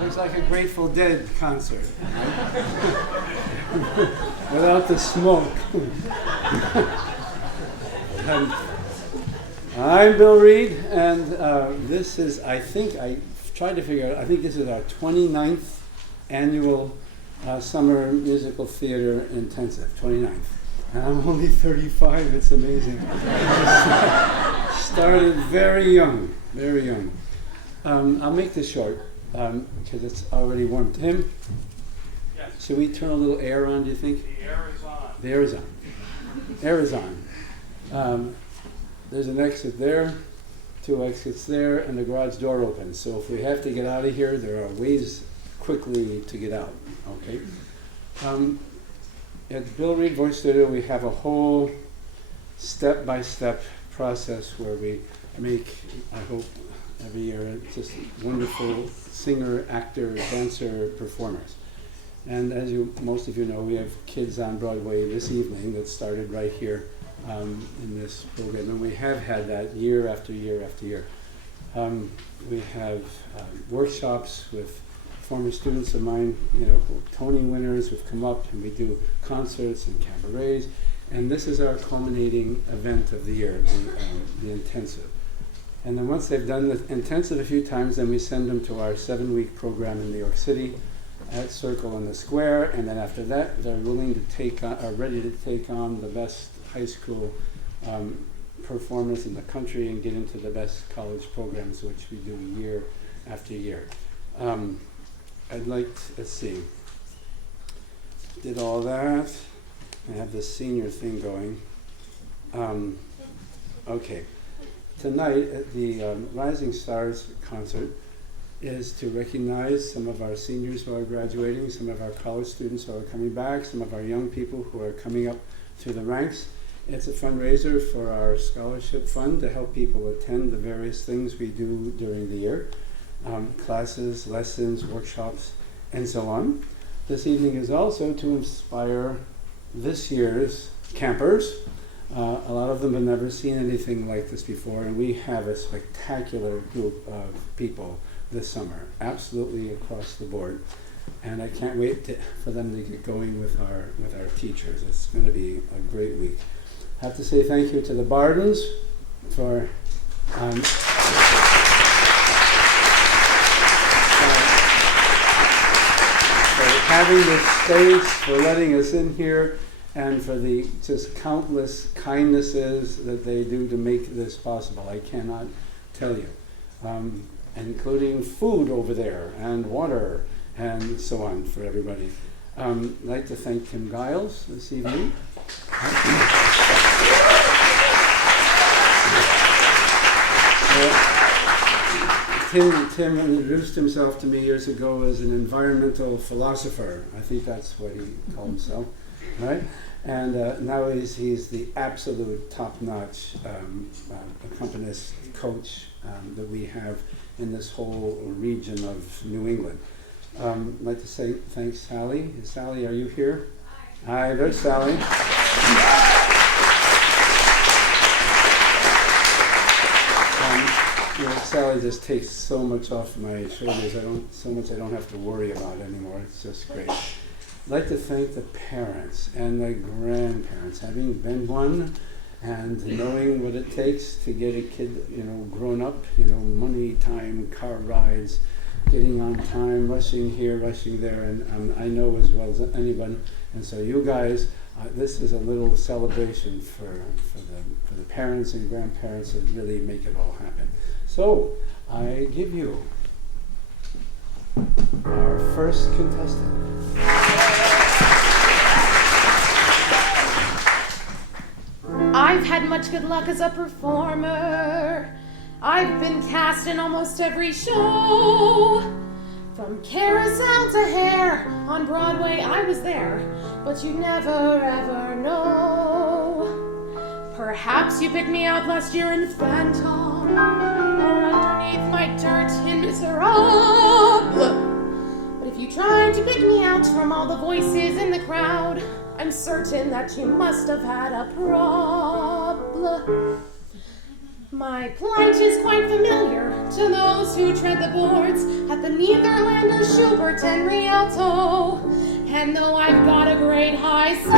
Looks like a Grateful Dead concert, right? Without the smoke. I'm Bill Reed, and this is, I think this is our 29th annual Summer Musical Theater Intensive, 29th. And I'm only 35, it's amazing. Started very young, very young. I'll make this short, because it's already warm. Tim? Yes. Should we turn a little air on, do you think? The air is on. The air is on. Air is on. There's an exit there, 2 exits there, and the garage door opens. So if we have to get out of here, there are ways quickly to get out, okay? At Bill Reed Voice Studio, we have a whole step-by-step process where we make, I hope, every year, just wonderful singer, actor, dancer, performers. And as most of you know, we have kids on Broadway this evening that started right here in this program, and we have had that year after year after year. We have workshops with former students of mine, Tony winners who've come up, and we do concerts and cabarets, and this is our culminating event of the year, the intensive. And then once they've done the intensive a few times, then we send them to our 7-week program in New York City at Circle in the Square, and then after that, they're willing to are ready to take on the best high school performers in the country and get into the best college programs, which we do year after year. I'd like to, let's see, did all that. I have this senior thing going. Okay. Tonight at the Rising Stars concert is to recognize some of our seniors who are graduating, some of our college students who are coming back, some of our young people who are coming up through the ranks. It's a fundraiser for our scholarship fund to help people attend the various things we do during the year, classes, lessons, workshops, and so on. This evening is also to inspire this year's campers. A lot of them have never seen anything like this before, and we have a spectacular group of people this summer, absolutely across the board. And I can't wait for them to get going with our teachers. It's going to be a great week. I have to say thank you to the Bardens for having this space, for letting us in here, and for the just countless kindnesses that they do to make this possible. I cannot tell you. Including food over there, and water, and so on for everybody. I'd like to thank Tim Guiles this evening. Tim introduced himself to me years ago as an environmental philosopher. I think that's what he called himself, right? And now he's the absolute top-notch accompanist coach that we have in this whole region of New England. I'd like to say thanks, Sally. Sally, are you here? Hi, there's Sally. Sally just takes so much off my shoulders. I don't have to worry about it anymore. It's just great. I'd like to thank the parents and the grandparents, having been one and knowing what it takes to get a kid, grown up, money, time, car rides, getting on time, rushing here, rushing there, and I know as well as anyone. And so you guys, this is a little celebration for the parents and grandparents that really make it all happen. So I give you our first contestant. I've had much good luck as a performer. I've been cast in almost every show. From Carousel to Hair on Broadway, I was there, but you never ever know. Perhaps you picked me out last year in Phantom, or underneath my dirt in Miserable. But if you tried to pick me out from all the voices in the crowd, I'm certain that you must have had a problem. My plight is quite familiar to those who tread the boards at the Netherlander, Schubert, and Rialto. And though I've got a great high C,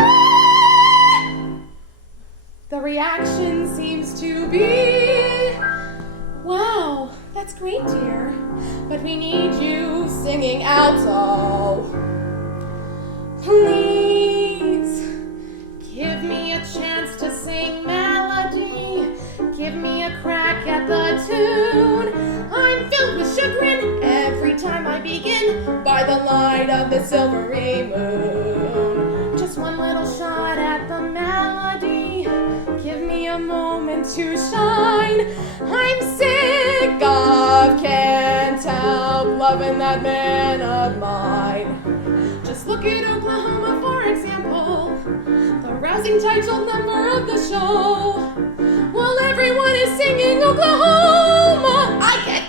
the reaction seems to be, wow, that's great, dear, but we need you singing alto. Please, give me a chance to sing melody. Give me a crack at the tune. I'm filled with chagrin every time I begin by the light of the silvery moon. Just one little shot at the melody. Give me a moment to shine. I'm sick of can't help loving that man of mine. Just look at Oklahoma, for example, the rousing title number of the show. While everyone is singing Oklahoma, I get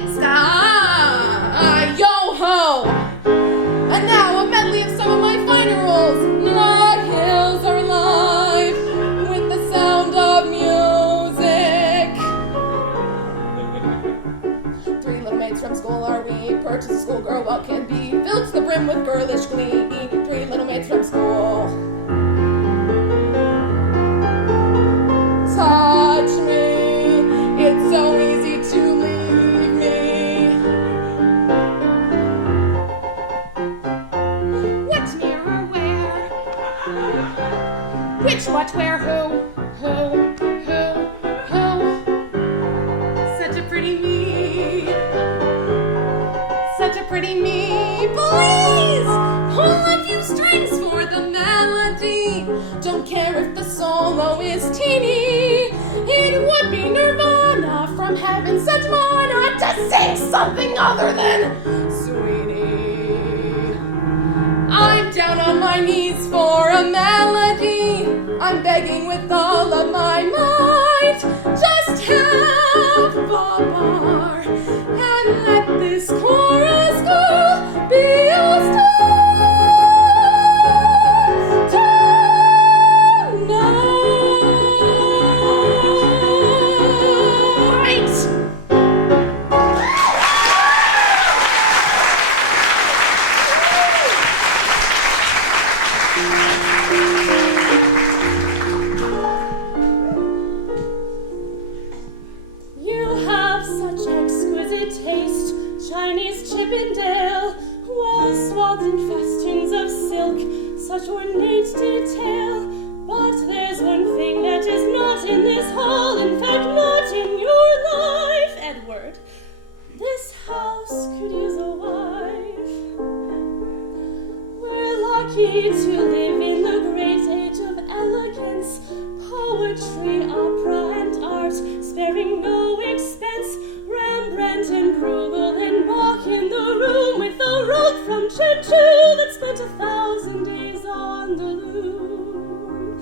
yo-ho! And now a medley of some of my finer roles. The hills are alive with the sound of music. 3 little maids from school are we, purchase a schoolgirl what can be, filled to the brim with girlish glee. 3 little maids from school. Touch me, it's so easy to leave me. What, near, where? Which, what, where, who? Such a pretty me. Such a pretty me. Please, pull a few strings for the melody. Don't care if the solo is teeny. It would be nirvana from heaven sent mana to sing something other than sweetie. I'm down on my knees for a melody. I'm begging with all of my might. Just have a bar and let this chorus girl be a star. Such ornate detail, but there's one thing that is not in this hall, in fact not in your life, Edward. This house could use a wife. We're lucky to live in the great age of elegance, poetry, opera, and art, sparing no expense. Rembrandt and Bruegel and Bach in the room, with a rogue from Churchill that spent 1,000 days on the loom.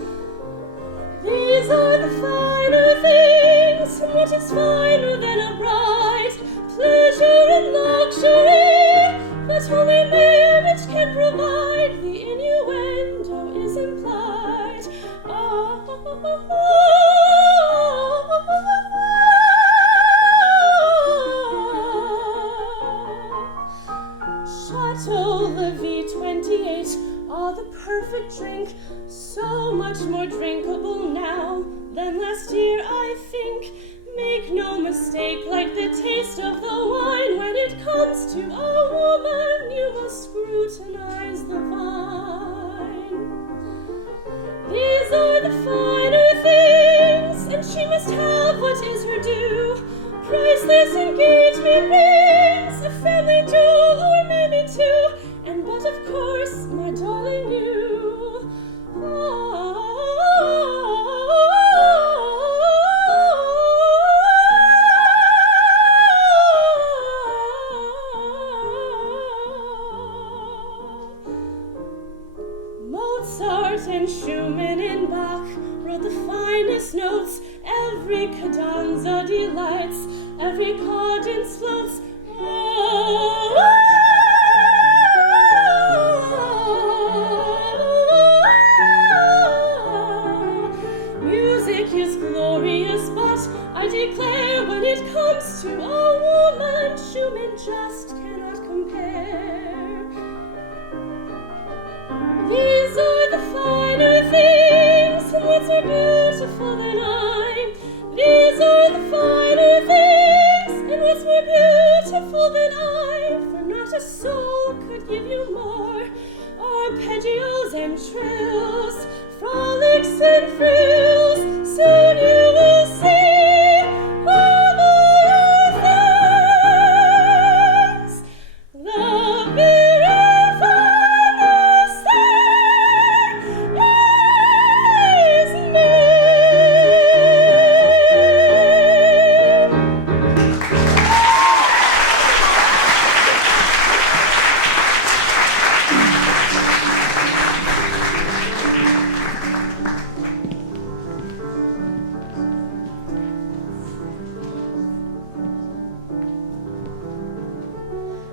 These are the finer things, and what is finer than a bride? Pleasure and luxury that only marriage can provide. The innuendo is implied. Chateau Levy 28, the perfect drink, so much more drinkable now than last year, I think. Make no mistake, like the taste of the wine, when it comes to a woman, you must scrutinize the vine. These are the finer things, and she must have what is her due. Priceless engagement rings, a family jewel, or maybe two, and but of course, my darling, you. Mozart and Schumann and Bach wrote the finest notes. Every cadenza delights, every cadence floats. Music is glorious, but I declare comes to a woman, Schumann just cannot compare. These are the finer things, and what's more beautiful than I? These are the finer things, and what's more beautiful than I? For not a soul could give you more arpeggios and trills, frolics and frills. Soon you will see all your things. The very finest thing is me.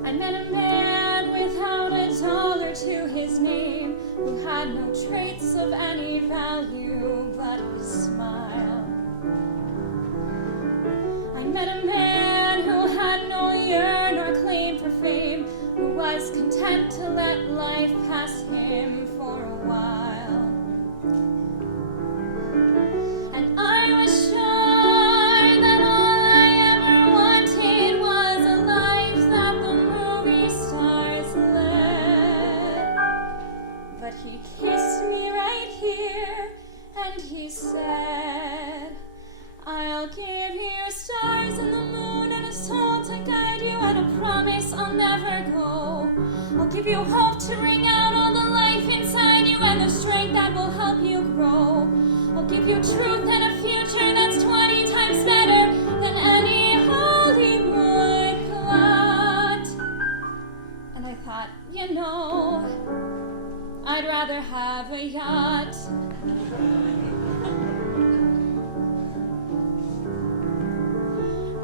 I met a man without a dollar to his name, who had no traits of any value but his smile. I met a man who had no yearn or claim for fame, who was content to let life pass him for a while. And I was sure that all I ever wanted was a life that the movie stars led. But he kissed me right here, and he said, I'll give you stars and the moon and a soul to guide you, and a promise I'll never go. I'll give you hope to bring out all the life inside you, and the strength that will help you grow. I'll give you truth and a future that's 20 times better than any Hollywood plot. And I thought, you know, I'd rather have a yacht.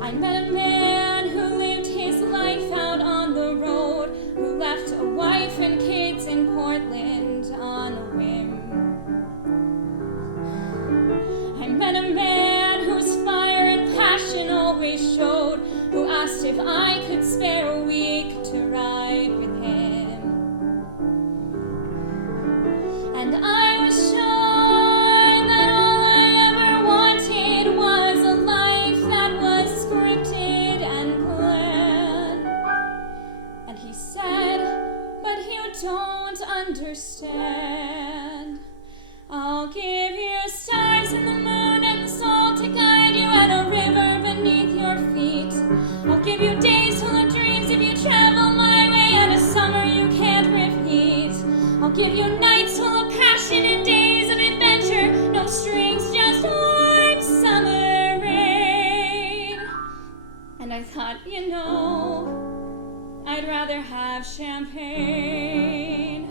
I met a man who lived his life out on the road, who left a wife and kids in Portland on a whim. I met a man whose fire and passion always showed, who asked if I could spare a week to ride with him. And I was sure that all I ever wanted was a life that was scripted and planned. And he said, but you don't understand. I'll give you stars and the moon and the soul to guide you, and a river beneath your feet. I'll give you days full of dreams if you travel my way, and a summer you can't repeat. I'll give you nights full of passion and days of adventure, no strings, just warm summer rain. And I thought, you know, I'd rather have champagne.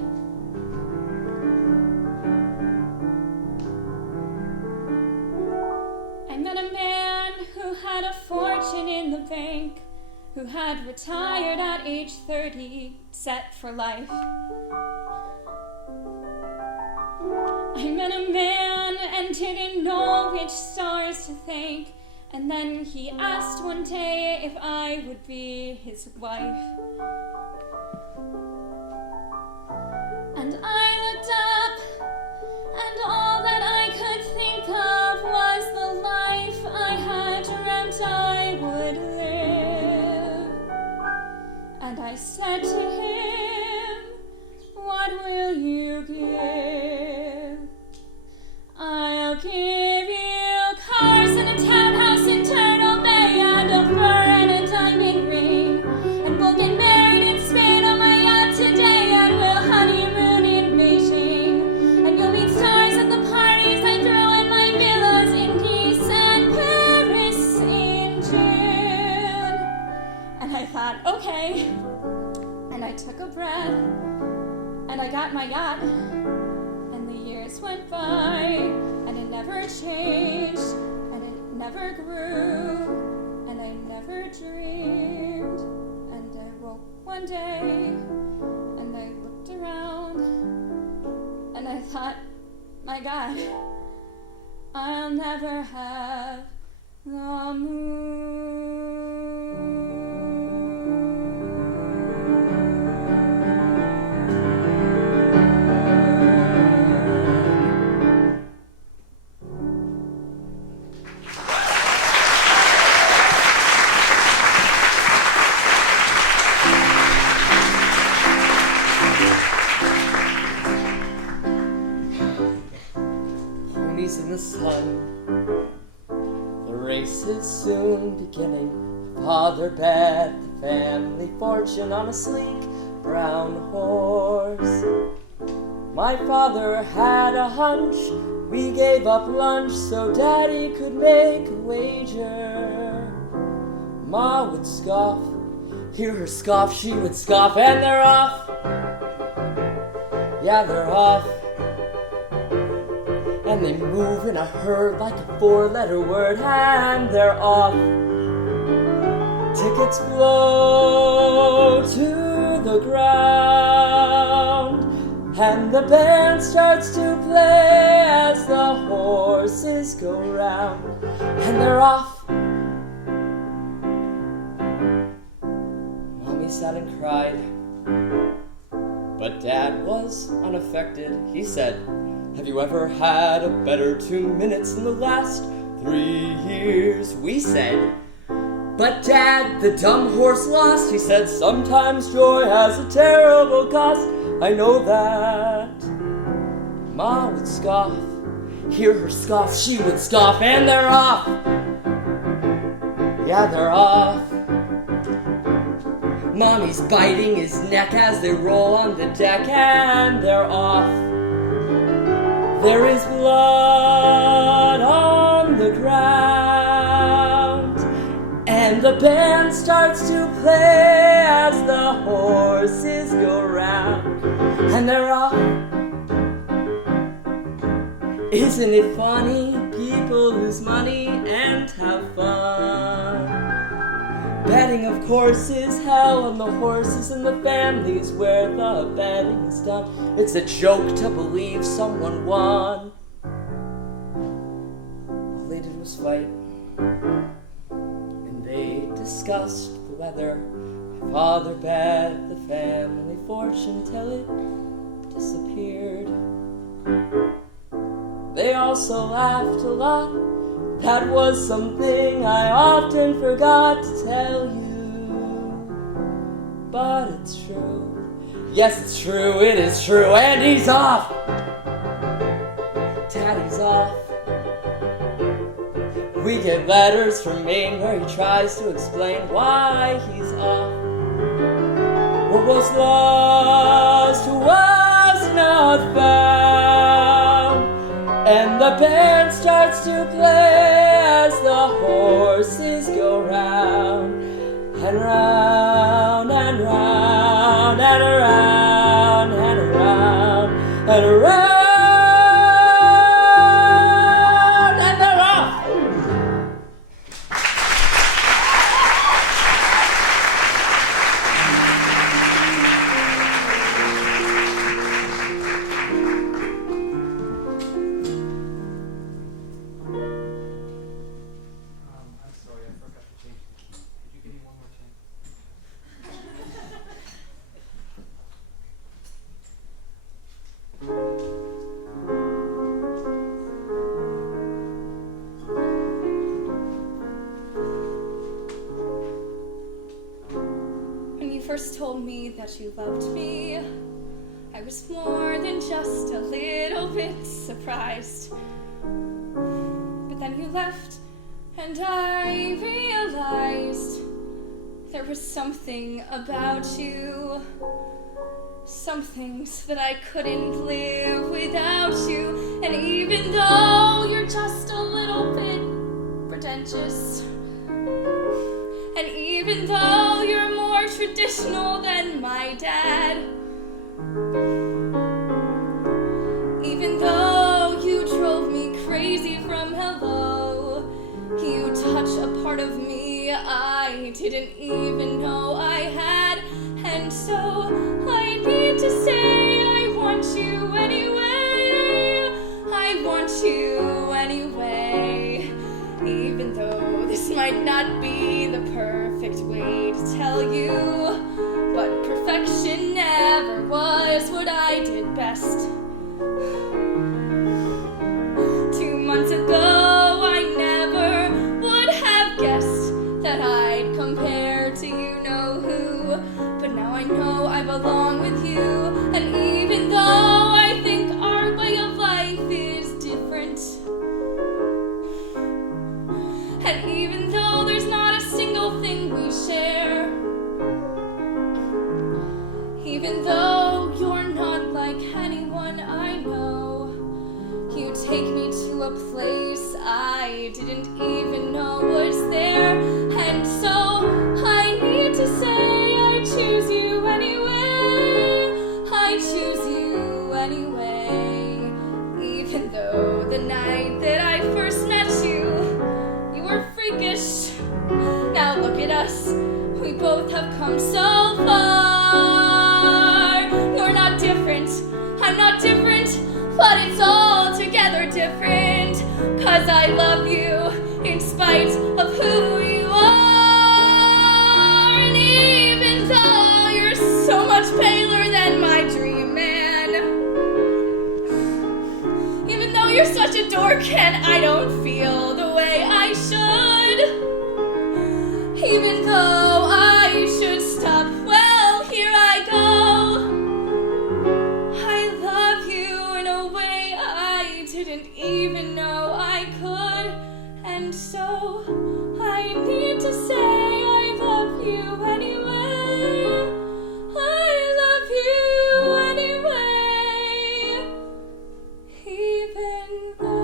I met a man who had a fortune in the bank, who had retired at age 30, set for life. I met a man and didn't know which stars to thank, and then he asked one day if I would be his wife. And I looked up, and all that I could think of was the life I had dreamt I would live. And I said to him, what will you give? I'll give you cars and a townhouse in Turtle Bay, and a fur and a diamond ring, and we'll get married in Spain on my yacht today, and we'll honeymoon in Beijing, and you'll meet stars at the parties I throw in my villas in Nice and Paris in June. And I thought, okay, and I took a breath, and I got my yacht, and the years went by, and it never changed, and it never grew, and I never dreamed. And I woke one day, and I looked around, and I thought, my God, I'll never have the moon. beauties in the sun. The race is soon beginning. Father bet the family fortune on a sleek brown horse. My father had a hunch. We gave up lunch so Daddy could make a wager. Ma would scoff, hear her scoff, she would scoff, and they're off. Yeah, they're off. And they move in a herd like a four-letter word, and they're off. Tickets flow to the ground, and the band starts to play as the horses go round, and they're off. Mommy sat and cried, but Dad was unaffected. He said, "Have you ever had a better 2 minutes in the last 3 years?" We said, "But Dad, the dumb horse lost." He said, "Sometimes joy has a terrible cost." I know that. Ma would scoff, hear her scoff, she would scoff, and they're off. Yeah, they're off. Mommy's biting his neck as they roll on the deck, and they're off. There is blood on the ground, and the band starts to play as the horses go round, and they're off. Isn't it funny? People lose money and have fun. Betting, of course, is hell on the horses and the families where the betting is done. It's a joke to believe someone won. All they did was fight, and they discussed the weather. My father bet the family fortune till it disappeared. They also laughed a lot. That was something I often forgot to tell you. But it's true. Yes, it's true, it is true, and he's off. Daddy's off. We get letters from Maine where he tries to explain why he's off. What was lost was not found, and the band starts to play as the horses go round and round and round and around and around and around, and they're off. I'm sorry, I forgot to change the key. Could you give me one more chance? When you first told me that you loved me, I was more than just a little bit surprised. But then you left, and I realized there was something about you, some things that I couldn't live without you. And even though you're just a little bit pretentious, and even though you're more traditional than my dad, even though you drove me crazy from hello, you touch a part of me I didn't even know I had. And so I need to say I want you anyway. I want you anyway. Even though this might not be the perfect way to tell you, but perfection never was what I did best. 2 months ago I never would have guessed that I'd compare to you know who, but now I know I belong with you. And even though I think our way of life is different, a place I didn't even know was there. And so I need to say I choose you anyway. I choose you anyway. Even though the night that I first met you, you were freakish. Now look at us, we both have come so far. You're not different, I'm not different, but it's all together different. 'Cause I love you in spite of who you are. And even though you're so much paler than my dream man, even though you're such a dork and I don't feel the way I should, even though I should stop, well, here I go. I love you in a way I didn't even know I could. And so I need to say I love you anyway. I love you anyway. Even though.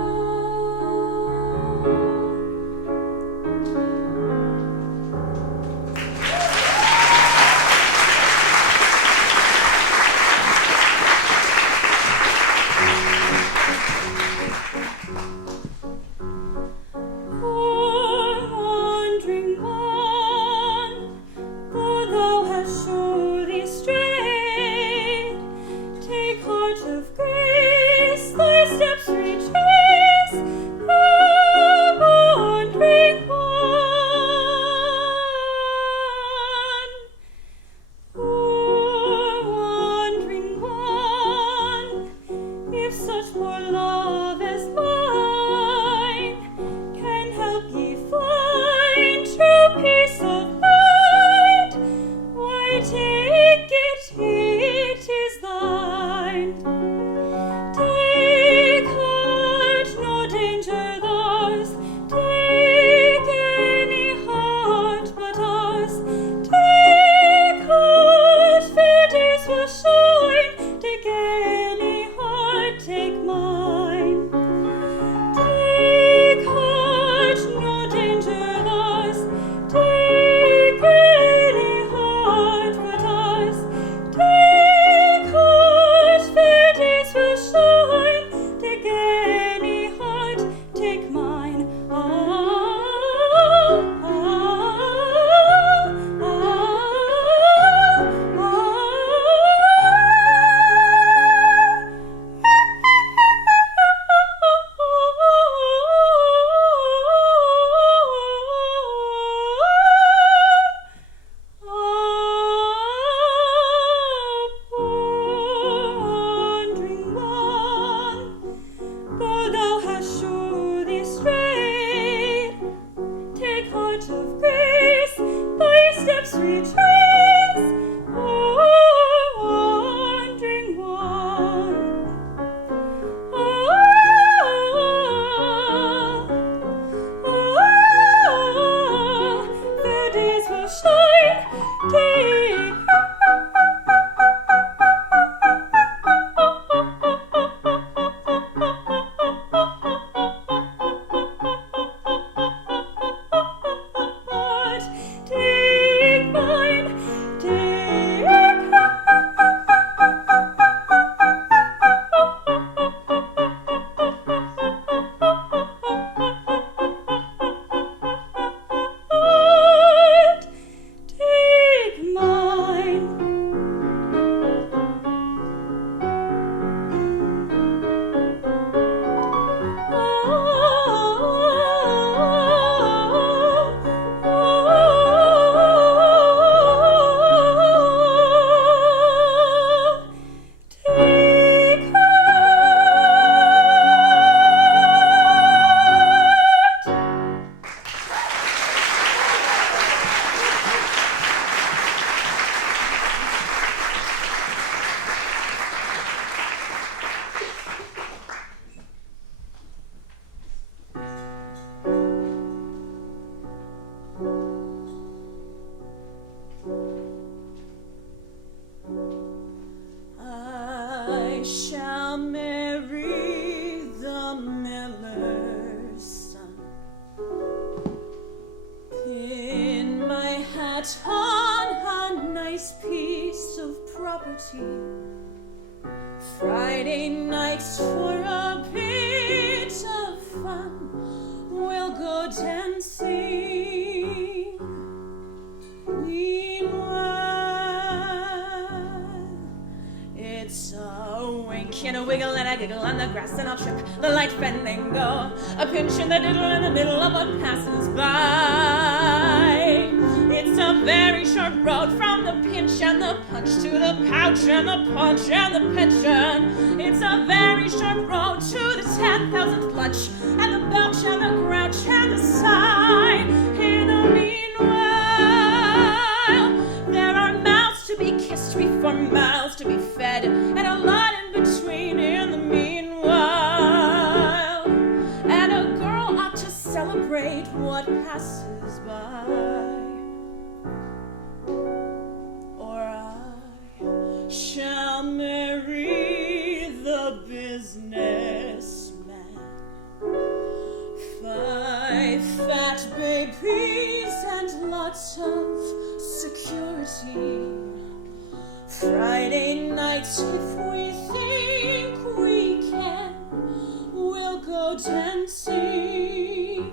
sat on a nice piece of property Friday nights for a bit of fun. We'll go dancing. Meanwhile, it's a wink and a wiggle and a giggle on the grass and I'll trip the light fandango. A pinch in the diddle in the middle of what passes by. It's a very short road from the pinch and the punch to the pouch and the punch and the pension. It's a very short road to the 10,000th lunch and the belch and the grouch and the sigh. In the meanwhile, there are mouths to be kissed before mouths to be fed, and a lot in between in the meanwhile. And a girl ought to celebrate what passes by. Shall marry the businessman. 5 fat babies and lots of security. Friday nights, if we think we can, we'll go dancing.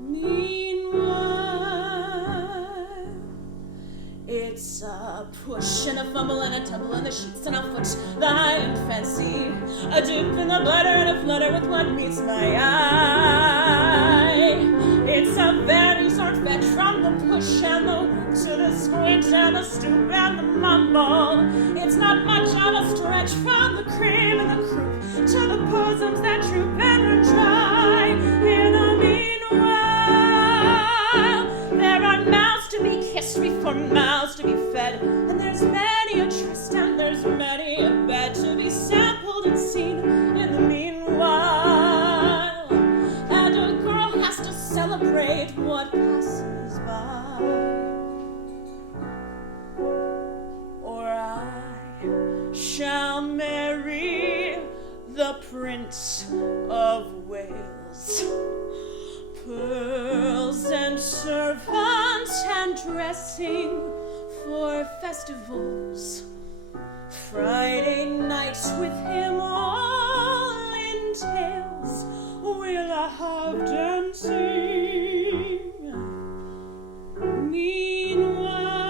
Meanwhile, it's a push and a fumble and a tumble and the sheets and a foot, the high and fancy, a dip in the butter and a flutter with what meets my eye. It's a very short fetch from the push and the whoop to the squint and the stoop and the mumble. It's not much of a stretch from the cream and the croup to the bosoms that droop and are dry. In the meanwhile, there are mouths to be kissed before mouths to be fed, and there's many a tryst and there's many a bed to be sampled and seen in the meanwhile. And a girl has to celebrate what passes by, or I shall marry the Prince of Wales. Pearls and servants and dressing for festivals. Friday nights with him all entails. We'll have dancing. Meanwhile,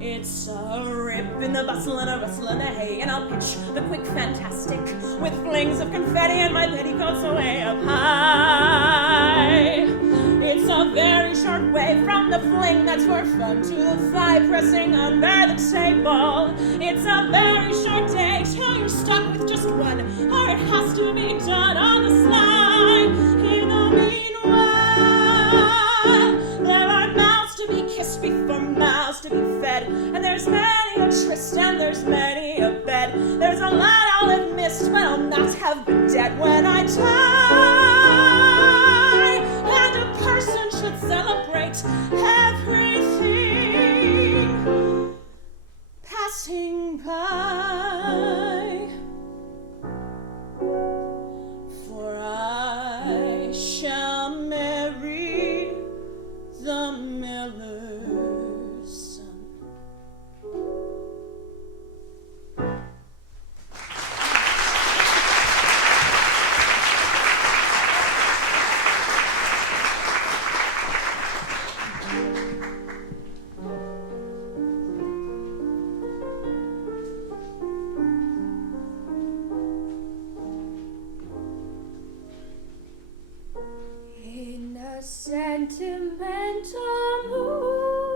it's a rip in the bustle and a rustle and a hay, and I'll pitch the quick fantastic with flings of confetti and my petticoats away up high. It's a very short way from the fling that's for fun to the thigh pressing under the table. It's a very short day till you're stuck with just one, or it has to be done on the sly. In the meanwhile, there are mouths to be kissed before mouths to be fed, and there's many a tryst and there's many a bed. There's a lot I'll have missed when I'll not have been dead when I die. And a person should celebrate everything passing by. For I shall marry the miller's son. In a sentimental mood,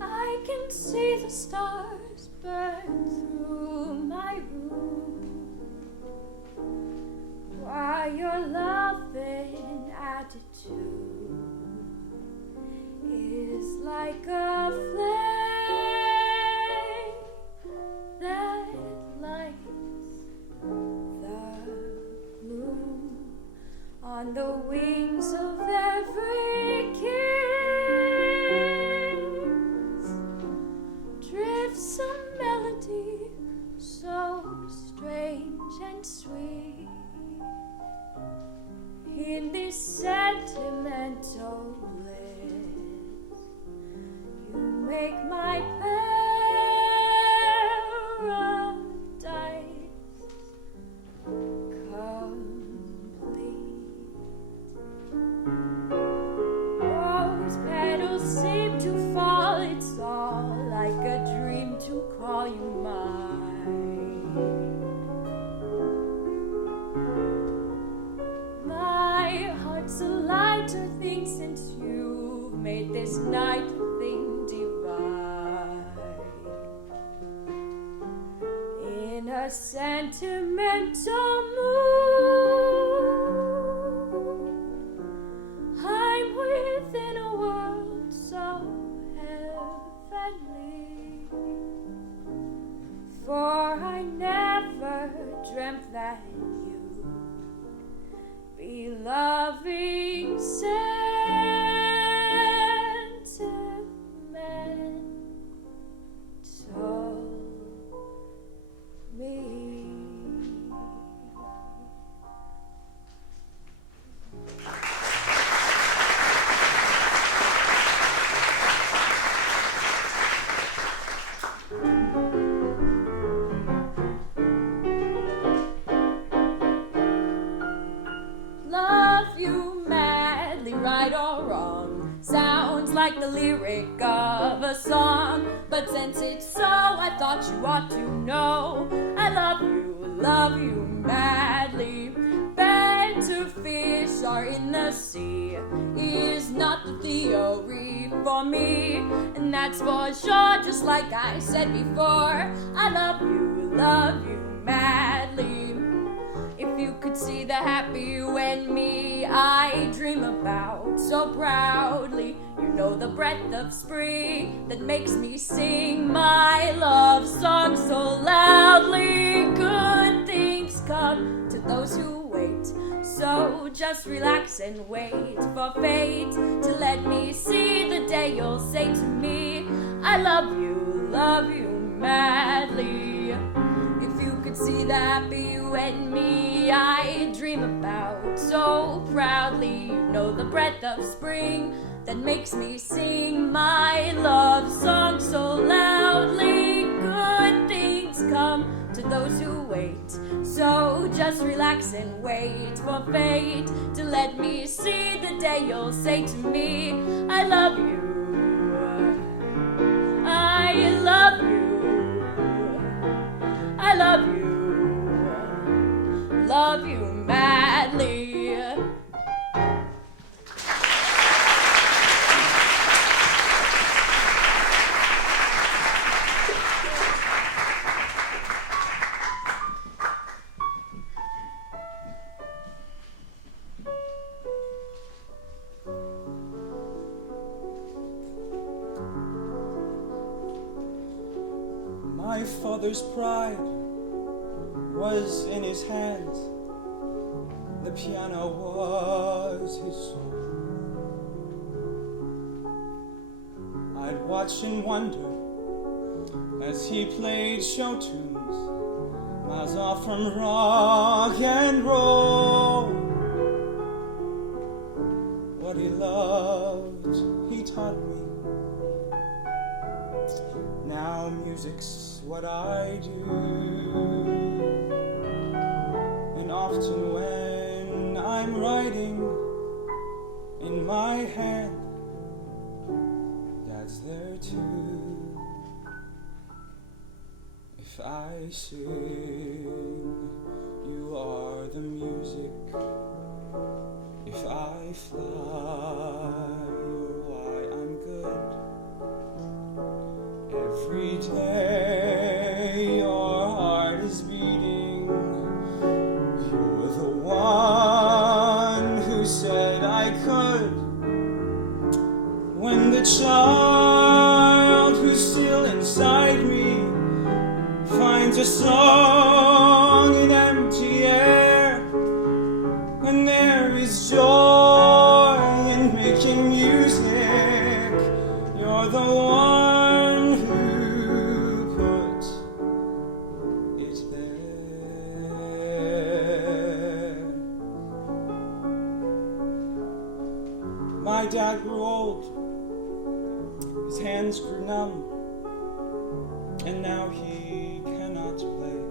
I can see the stars burn through my room, while your loving attitude is like a flame that lights the gloom on the wings of every kiss. Drifts a melody so strange and sweet, this night thing divine. In a sentimental mood, I'm within a world so heavenly, for I never dreamt that you'd be loving sentimental me. Love you madly, right or wrong, sounds like the lyric of a song. But since it's so, I thought you ought to know I love you madly. Better fish are in the sea is not the theory for me, and that's for sure, just like I said before. I love you madly. If you could see the happy you and me I dream about so proudly, you know the breath of spring that makes me sing my love song so loudly. Good things come to those who wait, so just relax and wait for fate to let me see the day you'll say to me, I love you madly. If you could see the happy you and me I dream about so proudly, you know the breath of spring that makes me sing my love song so loudly. Good things come to those who wait, so just relax and wait for fate to let me see the day you'll say to me, I love you, I love you, I love you madly. My father's pride was in his hands, the piano was his soul. I'd watch and wonder as he played show tunes, miles off from rock and roll. What he loved, he taught me. Now music's what I do, and often when I'm writing in my hand, Dad's there too. If I sing, you are the music. If I fly, you're why I'm good. Every day your heart is beating. You're the one who said I could. When the child who's still inside me finds a song in empty air, and there is joy in making music, you're the one who put it there. My dad grew old, his hands grew numb, and now he cannot play.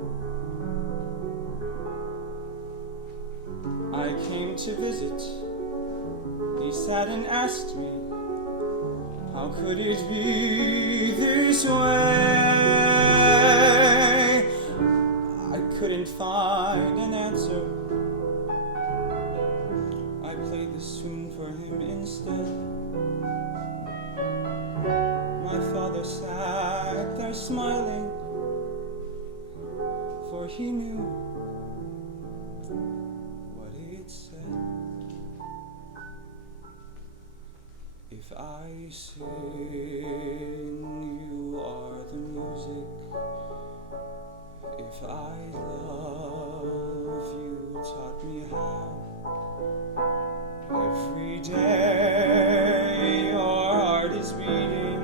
I came to visit. He sat and asked me, how could it be this way? I couldn't find an answer. I played the tune for him instead. smiling, for he knew what it said. If I sing, you are the music. If I love, you taught me how. Every day your heart is beating,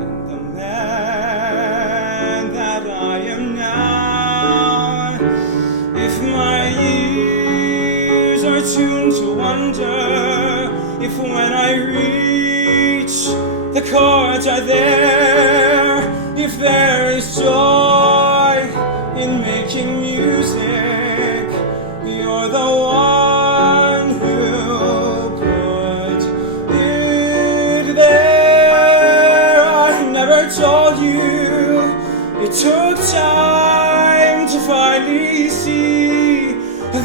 and the man that I am now. If my ears are tuned to wonder, if when I reach the chords are there, if there is joy in making music, you're the one who put it there. I never told you it took time to finally see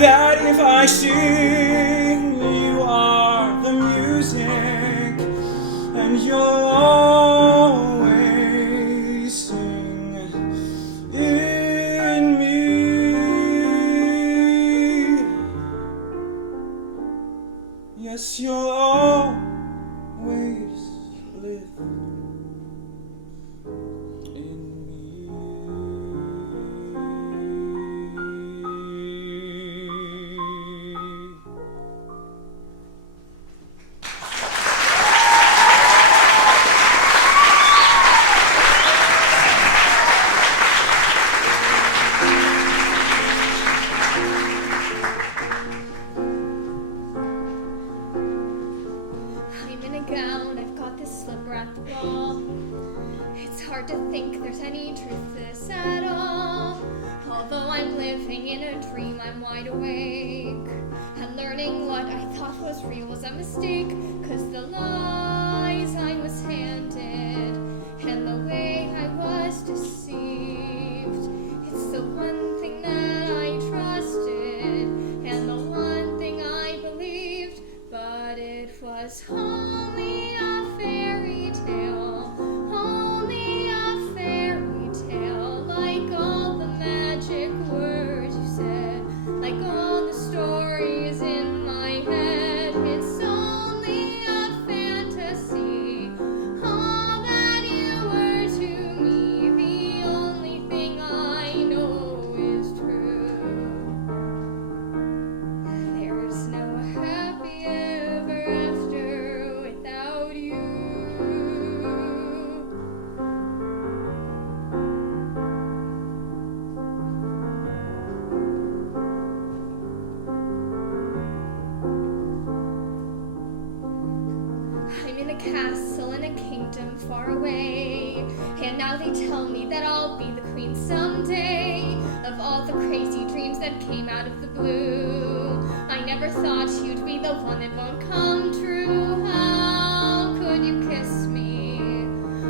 that if I sing, you are the music, and you'll always sing in me. Yes, you'll always live in me. I'm in a gown, I've got this slipper at the ball. It's hard to think there's any truth to this at all. Although I'm living in a dream, I'm wide awake. And learning what I thought was real was a mistake. 'Cause the lies I was handed, and the way I was deceived, it's the one thing that I trusted, and the one thing I believed. But it was only a fairy tale, only a fairy tale. Like all the magic words you said, like all the stories in my head. It's only a fantasy, all that you were to me. The only thing I know is true. There's no happy ever after without you. I'm in a castle in a kingdom far away, and now they tell me that I'll be the queen someday. Of all the crazy dreams that came out of the blue, I never thought you'd be the one that won't come true. How could you kiss me?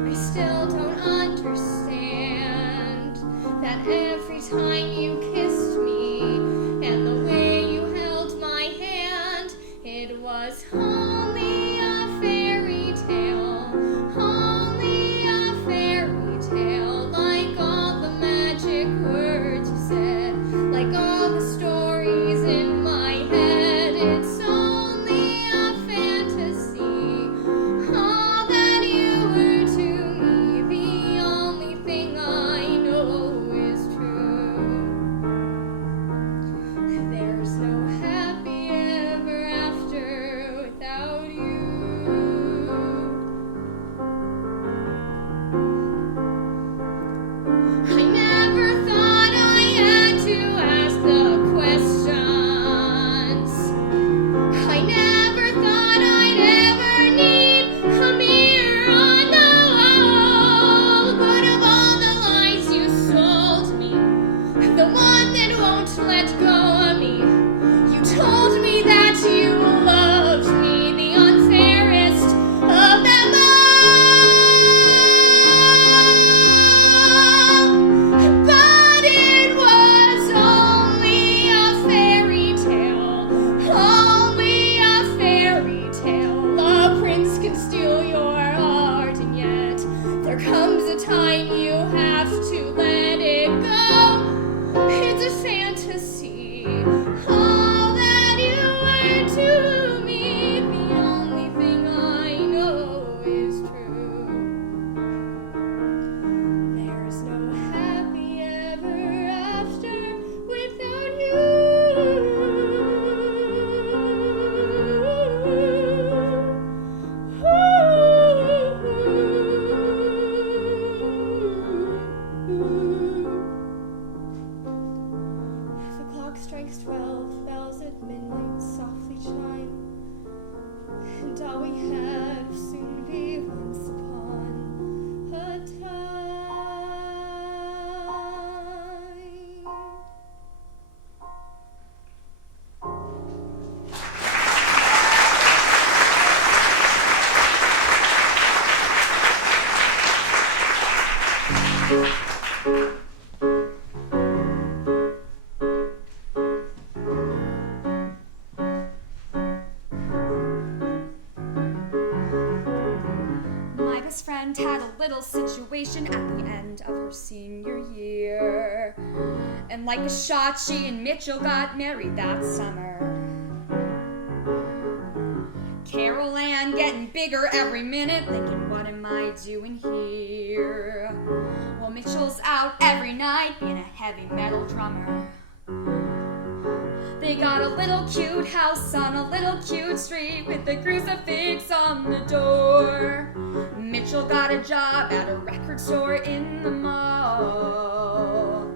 I still don't understand that every time you kissed me, and the way you held my hand, it was only a fairy tale, only a fairy tale. Like all the magic words you said, like all the stories in my head. It's only a fantasy, all that you were to me. The only thing I know is true. little situation at the end of her senior year. And like a shot, she and Mitchell got married that summer. Carol Ann getting bigger every minute, thinking, what am I doing here? Well, Mitchell's out every night being a heavy metal drummer. They got a little cute house on a little cute street with a crucifix on the door. Mitchell got a job at a record store in the mall.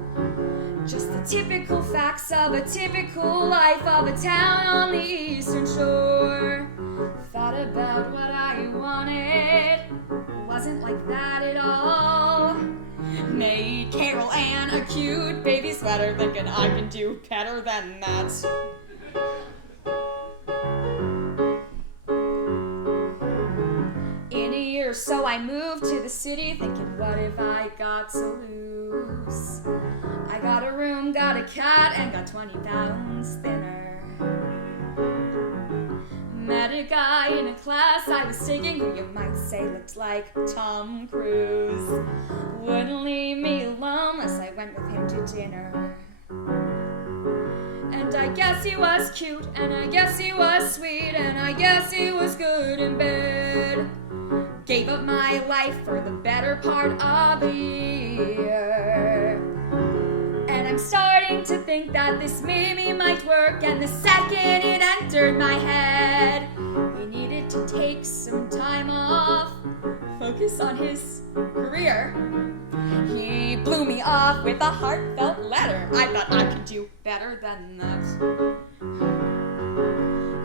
Just the typical facts of a typical life of a town on the Eastern Shore. Thought about what I wanted, wasn't like that at all. Made Carol Ann a cute baby sweater, thinking I can do better than that. In a year or so I moved to the city, thinking what have I got to lose? I got a room, got a cat, and got 20 pounds thinner. Met a guy in a class I was taking who you might say looked like Tom Cruise. Wouldn't leave me alone unless I went with him to dinner. And I guess he was cute, and I guess he was sweet, and I guess he was good in bed. Gave up my life for the better part of a year. And I'm starting to think that this maybe might work, and the second it entered my head, he needed to take some time off, focus on his career. He blew me off with a heartfelt letter. I thought I could do better than that.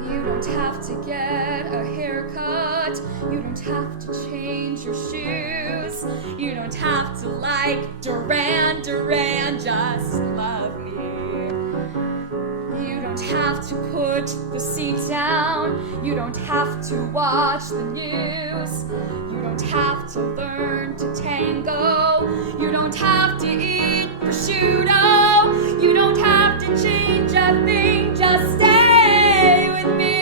You don't have to get a haircut. You don't have to change your shoes. You don't have to like Duran Duran, just love me. You don't have to put the seat down. You don't have to watch the news. You don't have to learn to tango. You don't have to eat prosciutto. You don't have to change a thing, just stay with me.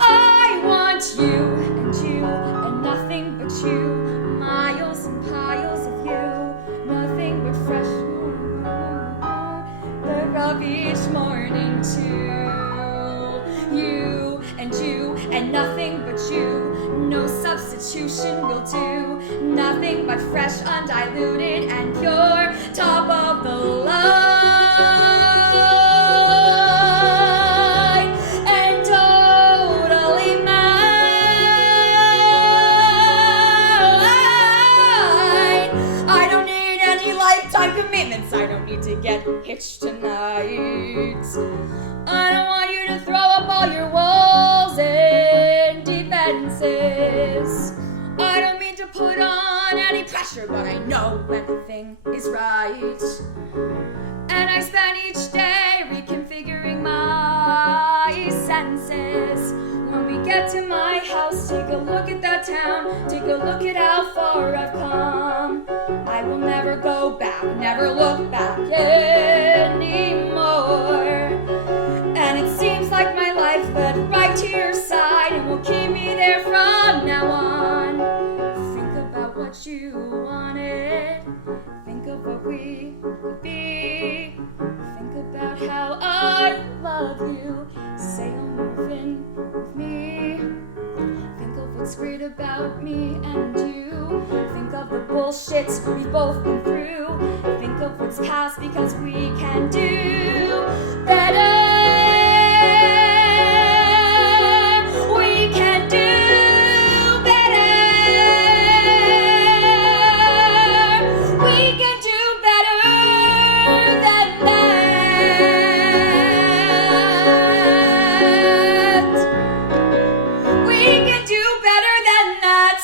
I want you and nothing but you. Miles and piles of you, nothing but fresh of each morning too. You and nothing but you. No substitution will do. Nothing but fresh, undiluted, and pure. Top of the line, and totally mine. I don't need any lifetime commitments. I don't need to get hitched tonight. I don't want you to throw up all your walls and defenses. I don't mean to put on any pressure, but I know everything is right. And I spend each day reconfiguring my senses. When we get to my house, take a look at that town. Take a look at how far I've come. I will never go back, never look back anymore. And it seems like my life led right to your side and will keep me there from now on. Think about what you wanted. Think of what we could be. Think about how I love you. Say you'll move in with me. Think of what's great about me and you. Think of the bullshit we've both been through. Think of what's past, because we can do better. We can do better. We can do better than that. We can do better than that.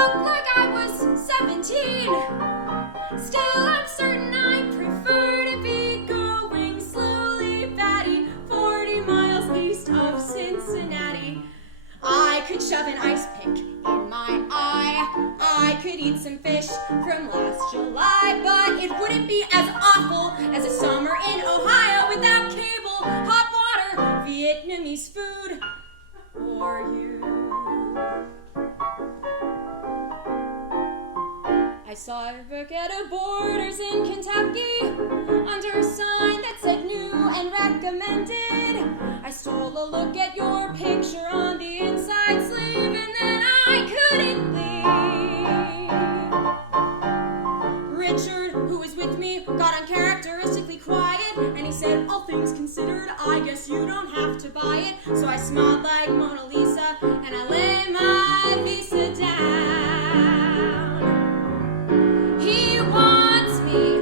look like I was 17. Still, I'm certain I prefer to be going slowly, fatty, 40 miles east of Cincinnati. I could shove an ice pick in my eye. I could eat some fish from last July, but it wouldn't be as awful as a summer in Ohio without cable, hot water, Vietnamese food, or you. I saw a book at a Borders in Kentucky under a sign that said new and recommended. I stole a look at your picture on the inside sleeve, and then I couldn't leave. Richard, who was with me, got uncharacteristically quiet, and he said, all things considered, I guess you don't have to buy it. So I smiled like Mona Lisa, and I lay my visa down. He wants me,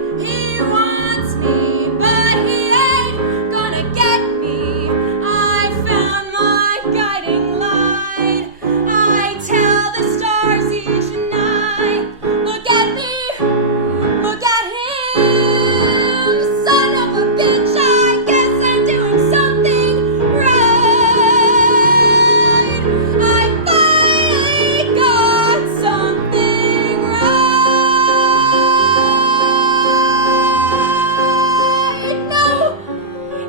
but he ain't gonna get me. I found my guiding light. I tell the stars each night, look at me, look at him. Son of a bitch, I guess I'm doing something right. I finally got something right. No,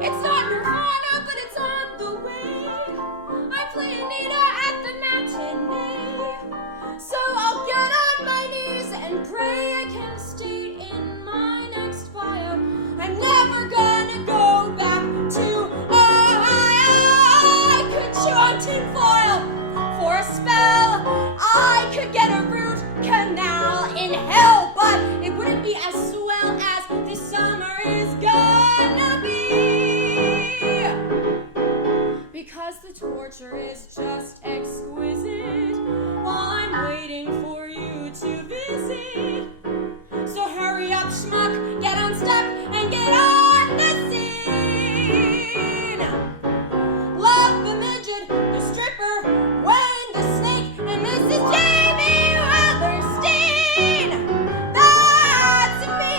it's not Nirvana, but it's on the way. I play Anita at the matinee, so I'll get on my knees and pray I can state in my next bio I'm never gonna go back to Ohio. I could chew on tinfoil for a spell. I could get a root canal in hell, but it wouldn't be as swell as this summer is gonna be. Because the torture is just exquisite while I'm waiting for you to visit. So hurry up, schmuck, get unstuck and get on the scene. Love the midget, the stripper, Wayne the snake, and Mrs. Jamie Weatherstein. That's me.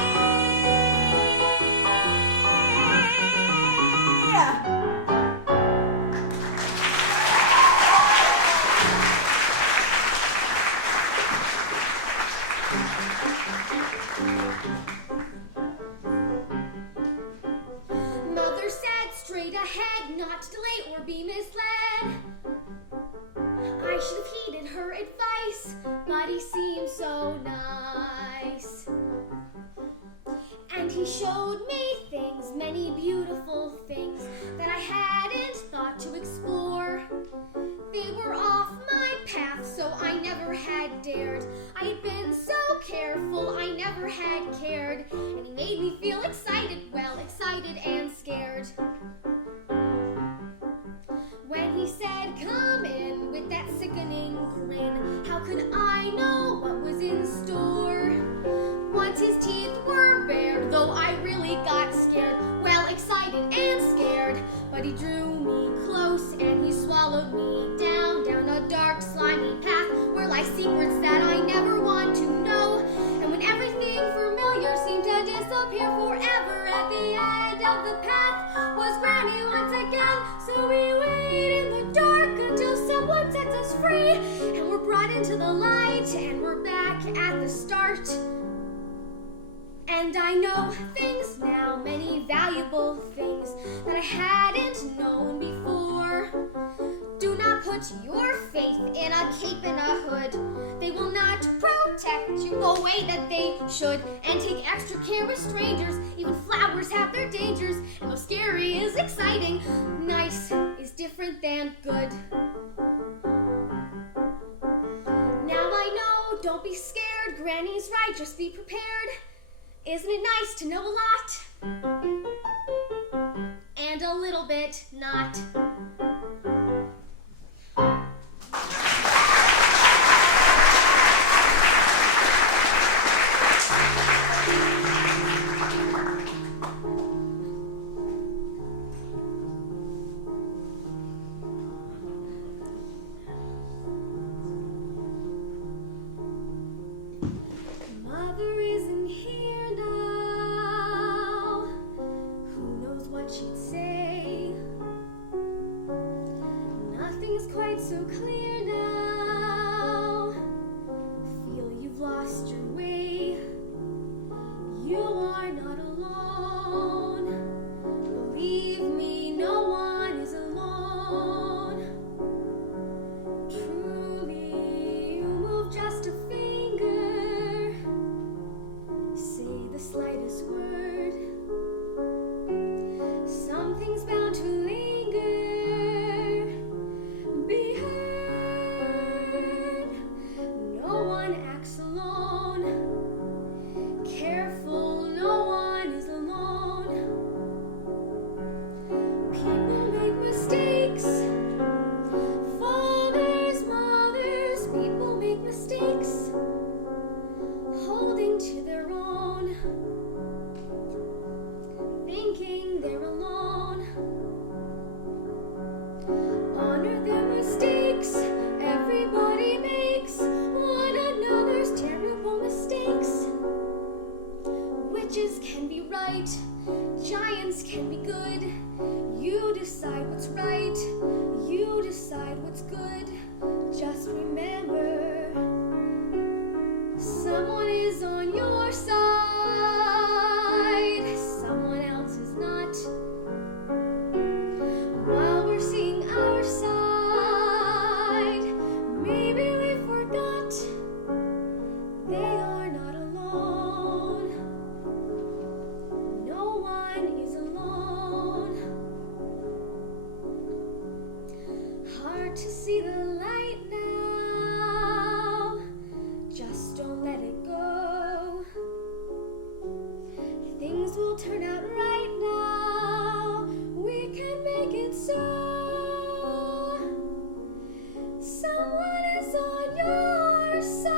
Mother said straight ahead, not to delay or be misled. I should have heeded her advice, but he seemed so nice. And he showed me things, many beautiful things that I hadn't thought to explore. They were off my path, so I never had dared. I had been so careful, I never had cared. And he made me feel excited, well, excited and scared. When he said, come in, with that sickening grin, how could I know what was in store? Once his teeth were bared, though I really got scared, well, excited and scared. But he drew me close and he swallowed me down a dark, slimy path where lie secrets that I never want to know. And when everything familiar seemed to disappear forever, at the end of the path was Granny once again. So we wait in the dark until someone sets us free, and we're brought into the light, and we're back at the start. And I know things now, many valuable things that I hadn't known before. Do not put your faith in a cape and a hood. They will not protect you the way that they should. And take extra care with strangers. Even flowers have their dangers. And though scary is exciting, nice is different than good. Now I know, don't be scared. Granny's right, just be prepared. Isn't it nice to know a lot? And a little bit not. turn out right now. We can make it so. Someone is on your side.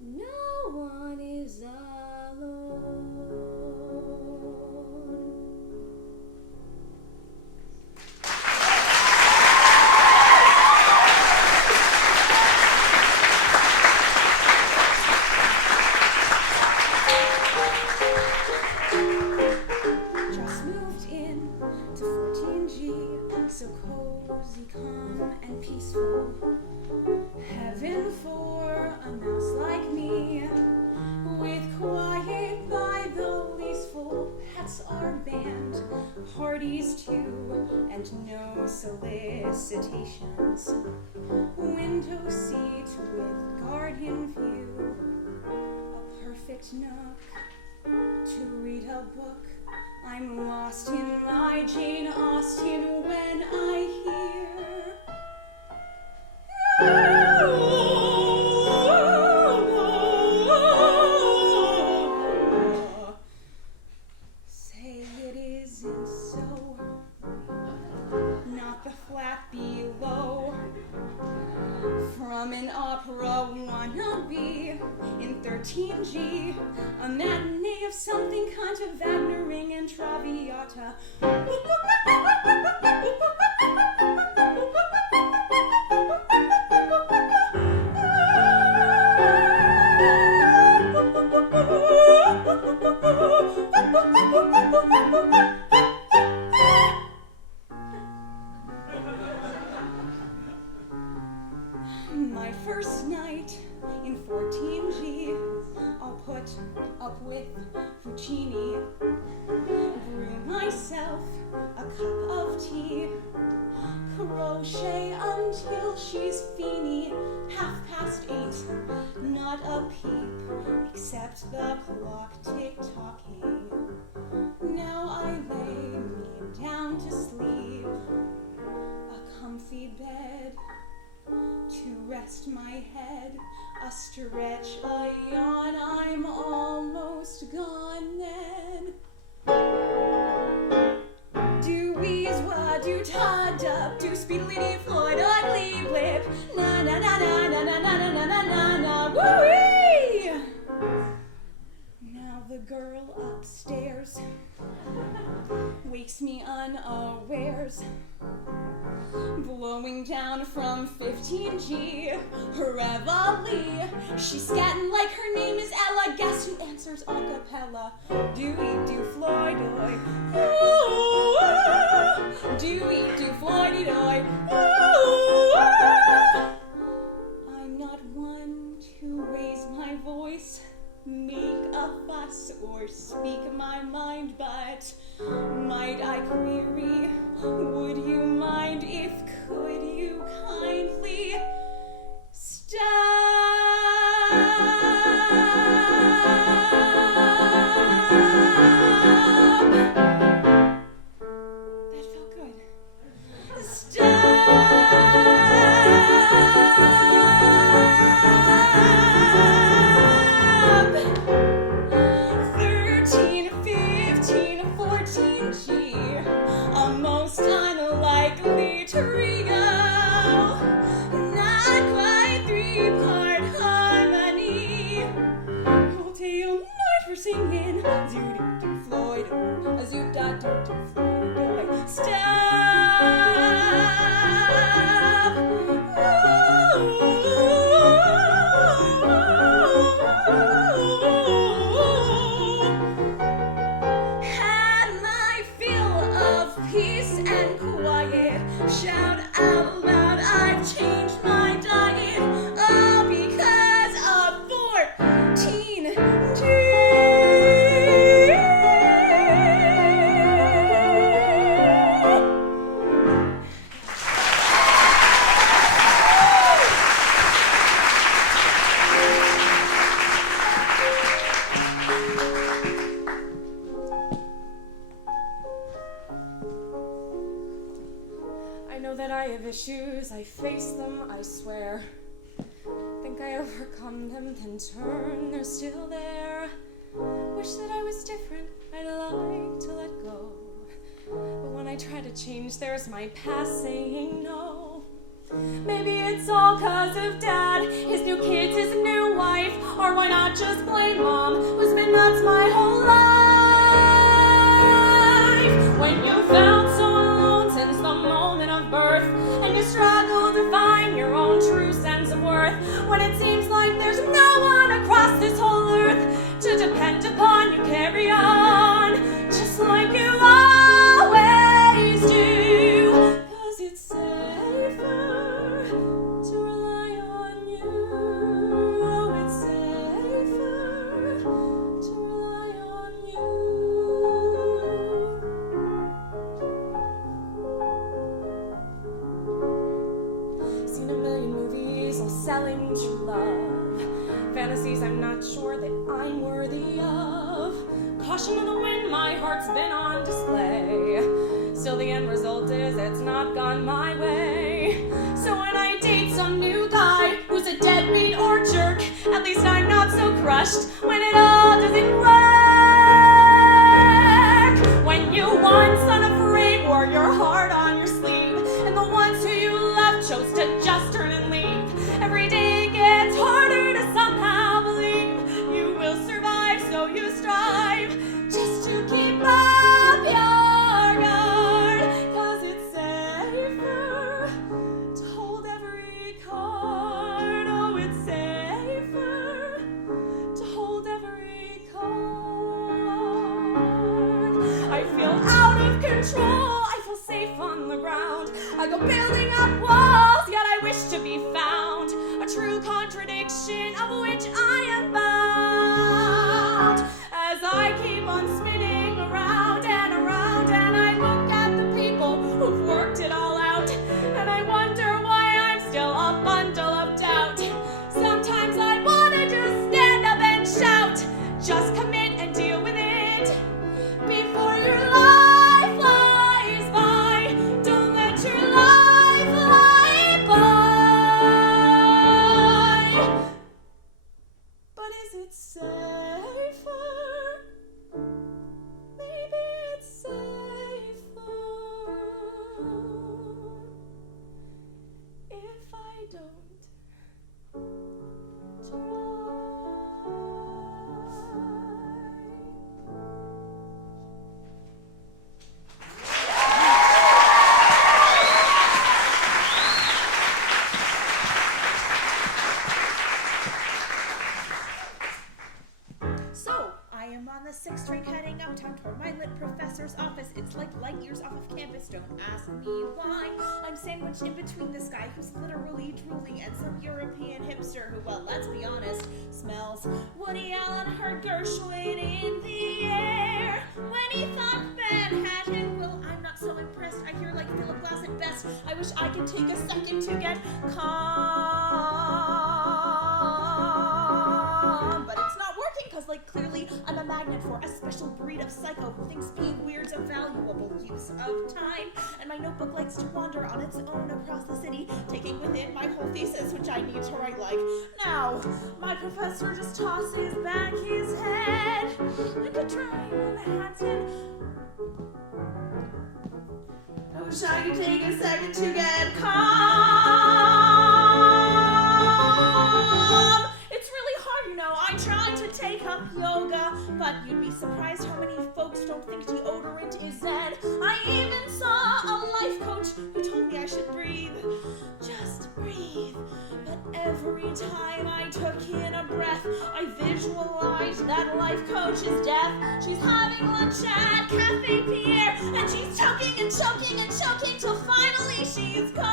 No one is alone. Just moved in to 14G, so cozy, calm, and peaceful. Heaven for a mouse like me, with quiet by the leaseful. Pets are banned, parties too, and no solicitations. Window seat with garden view, a perfect nook to read a book. I'm lost in my Jane Austen when I hear say it isn't so, not the flat below. From an opera wannabe in 13G, a matinee of something kind of Wagnering and Traviata. My first night in 14G, I'll put up with Puccini, brew myself a cup of tea, crochet until she's feeny, 8:30, not a peep, except the clock tick-tocking. Now I lay me down to sleep, a comfy bed to rest my head, a stretch, a yawn, I'm almost gone then. Do we's wa, do ta dup, do speedily Floyd, ugly blip, na na na na na na na na na na na woo-wee! Now the girl upstairs wakes me unawares, blowing down from 15G, reveille. She's scatting like her name is Ella. Guess who answers a cappella? Do Floyd-oy, ooh, do Floyd-oy, ooh. I'm not one to raise my voice, make a fuss, or speak my mind, but might I query, would you mind if could you kindly stop? That felt good. Stop! 13, 15, 14G, a most unlikely trio, not quite 3-part harmony. Whole tail night for singing, zoo-doo-doo Floyd, a zoo-da-doo-doo Floyd, stop! Had my fill of peace and quiet, shout out loud, I've changed my diet, all because of 14G. I know that I have issues, I face them, I swear. Think I overcome them, then turn, they're still there. Wish that I was different, I'd like to let go. But when I try to change, there's my past saying no. Maybe it's all 'cause of Dad, his new kids, his new wife. Or why not just blame Mom, who's been nuts my whole life? When you felt so alone since the moment of birth, and you struggle to find your own true sense of worth, when it seems like there's no one across this whole earth to depend upon, you carry on, just like you always do. 'Cause it's safer to rely on you. Oh, it's safer to rely on you. Seen a million movies all selling true love, fantasies I'm not sure that I'm worthy of. Caution to the wind, my heart's been on display. Still the end result is it's not gone my way. So when I date some new guy who's a deadbeat or jerk, at least I'm not so crushed when it all doesn't work. When you once unafraid wore your heart on your sleeve, and the ones who you loved chose to just turn and leave, every day gets harder to somehow believe you will survive, so you strive just to keep up your guard. 'Cause it's safer to hold every card. Oh, it's safer to hold every card. I feel out of control, I feel safe on the ground. I go building up walls, yet I wish to be found. A true contradiction of which I am bound. As I keep on spinning around, and I look at the people who've worked it all out, and I wonder why I'm still a bundle of doubt. Sometimes I wanna just stand up and shout, just commit and deal with it before your life flies by. Don't let your life fly by. But is it safer? Maybe it's safer if I don't try. So, I am on the 6th train heading uptown toward my lit professor's office. It's like light years off of campus, don't ask me why. I'm sandwiched in between this guy who's literally drooling and some European hipster who, well, let's be honest, smells Woody Allen heard Gershwin in the air. When he thought Manhattan, well, I'm not so impressed. I hear like Philip Glass at best. I wish I could take a second to get calm. But it's not working because, like, clearly I'm a magnet for a special breed of psycho who thinks being weird's a valuable use of time. And my notebook likes to wander on its own across the city, taking within my whole thesis, which I need to write like now. My professor just tosses back his head and a dry Manhattan. I wish I could take a second to get calm. It's really hard, you know. I tried to take up yoga, but you'd be surprised how many folks don't think deodorant is zen. I even saw a life coach who told me I should breathe. Just breathe. But every time I took in a breath, I visualized that life coach is deaf. She's having lunch at Cafe Pierre, and she's choking and choking and choking till finally she's calm.